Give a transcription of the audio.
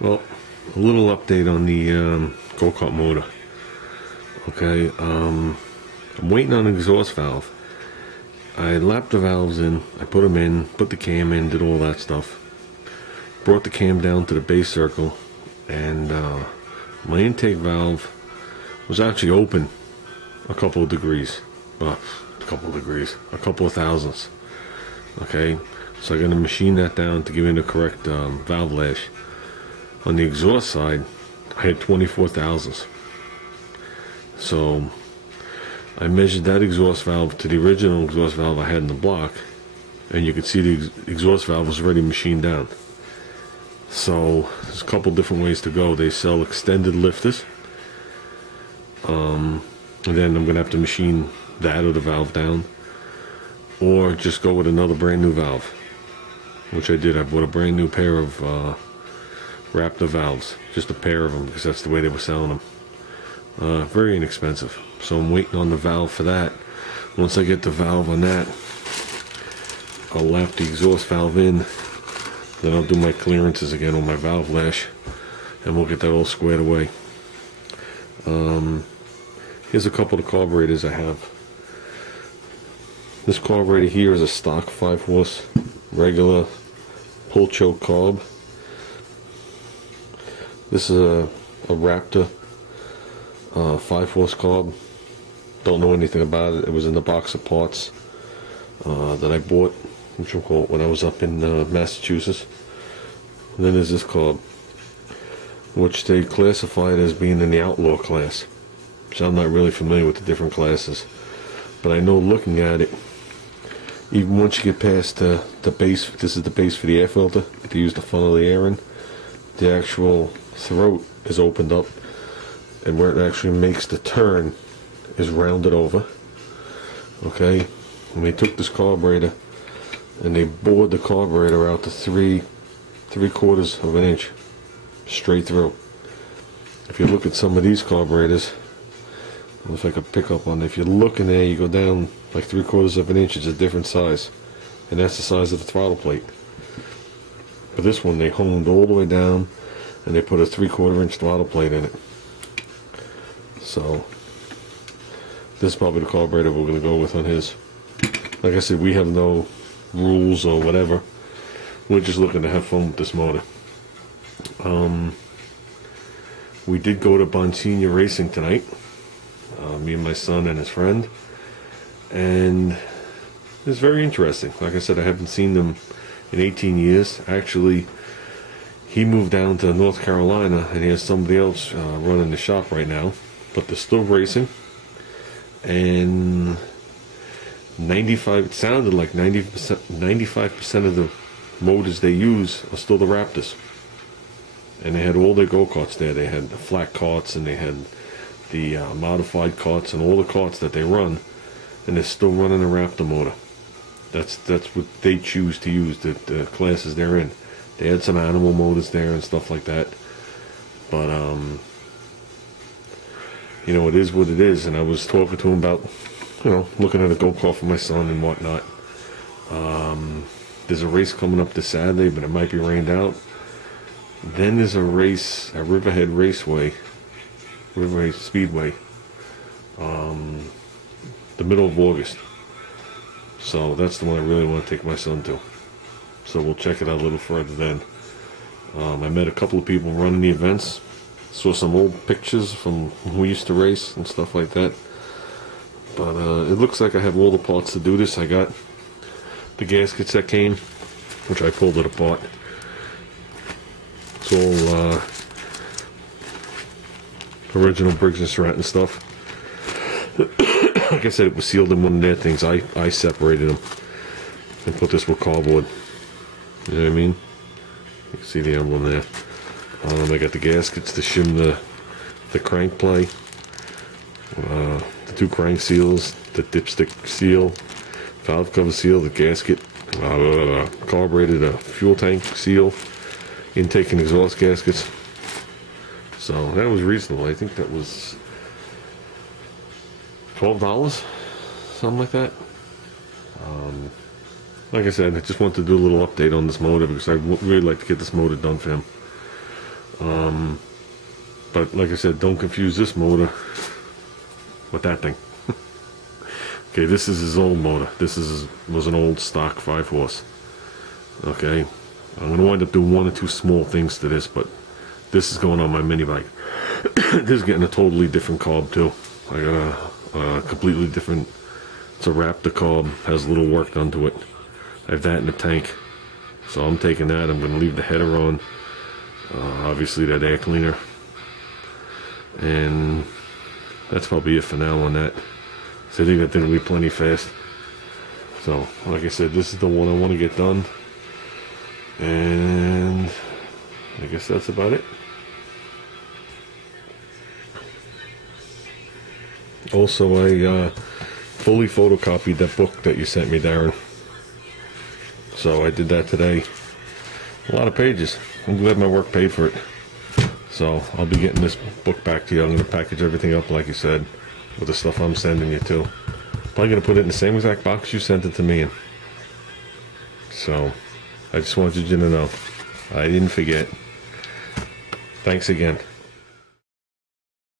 Well, a little update on the go-kart motor. Okay, I'm waiting on an exhaust valve. I lapped the valves in, I put them in, put the cam in, did all that stuff. Brought the cam down to the base circle, and my intake valve was actually open a couple of degrees. Well, a couple of thousandths. Okay, so I'm going to machine that down to give me the correct valve lash. On the exhaust side, I had 24 thousandths. So I measured that exhaust valve to the original exhaust valve I had in the block, and you could see the exhaust valve was already machined down. So there's a couple different ways to go. They sell extended lifters, and then I'm gonna have to machine that or the valve down, or just go with another brand new valve, which I did. I bought a brand new pair of Raptor valves, just a pair of them, because that's the way they were selling them. Very inexpensive. So I'm waiting on the valve for that. Once I get the valve on that, I'll lap the exhaust valve in, then I'll do my clearances again on my valve lash, and we'll get that all squared away. Here's a couple of carburetors I have. This carburetor here is a stock 5-horse regular pull choke carb. This is a Raptor 5-horse carb. Don't know anything about it. It was in the box of parts that I bought, when I was up in Massachusetts. And then there's this carb, which they classified as being in the outlaw class. So I'm not really familiar with the different classes, but I know looking at it, even once you get past the base, this is the base for the air filter to use to funnel the air in, the actual throat is opened up, and where it actually makes the turn is rounded over. Okay, and they took this carburetor and they bored the carburetor out to 3/4 of an inch straight through. If you look at some of these carburetors, if I could pick up on it, if you look in there, you go down like 3/4 of an inch. It's a different size, and that's the size of the throttle plate. But this one they honed all the way down, and they put a 3/4 inch throttle plate in it. So this is probably the carburetor we're going to go with on his. Like I said, we have no rules or whatever. We're just looking to have fun with this motor. We did go to Bonsigna Racing tonight, me and my son and his friend, and it's very interesting. Like I said, I haven't seen them in 18 years. Actually, he moved down to North Carolina, and he has somebody else running the shop right now, but they're still racing. And 95, it sounded like 95% of the motors they use are still the Raptors. And they had all their go-karts there. They had the flat carts, and they had the modified carts, and all the carts that they run, and they're still running a Raptor motor. That's what they choose to use, the classes they're in. They had some animal motors there and stuff like that, but you know, it is what it is. And I was talking to him about, you know, looking at a go-kart for my son and whatnot. There's a race coming up this Saturday, but it might be rained out. Then there's a race at Riverhead Speedway, the middle of August. So that's the one I really want to take my son to. So we'll check it out a little further then. I met a couple of people running the events. Saw some old pictures from when we used to race and stuff like that. But it looks like I have all the parts to do this. I got the gaskets that came, which I pulled it apart. It's all original Briggs and Stratton stuff. Like I said, it was sealed in one of their things. I separated them and put this with cardboard. You know what I mean? You can see the emblem there. I got the gaskets to shim the crank play, the 2 crank seals, the dipstick seal, valve cover seal, the gasket, carburetor, the fuel tank seal, intake and exhaust gaskets. So that was reasonable. I think that was $12, something like that. Like I said, I just wanted to do a little update on this motor because I really like to get this motor done for him. But like I said, don't confuse this motor with that thing. Okay, this is his old motor. This was an old stock 5-horse. Okay, I'm going to wind up doing 1 or 2 small things to this, but this is going on my mini bike. This is getting a totally different carb too. I got a completely different, it's a Raptor carb, has a little work done to it. I have that in the tank. So I'm taking that, I'm going to leave the header on. Obviously that air cleaner. And that's probably it for now on that. So I think that thing will be plenty fast. So, like I said, this is the one I want to get done. And I guess that's about it. Also, I fully photocopied that book that you sent me, Darren. So I did that today. A lot of pages. I'm glad my work paid for it. So I'll be getting this book back to you. I'm going to package everything up like you said, with the stuff I'm sending you to. Probably going to put it in the same exact box you sent it to me in. So I just wanted you to know I didn't forget. Thanks again.